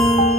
you.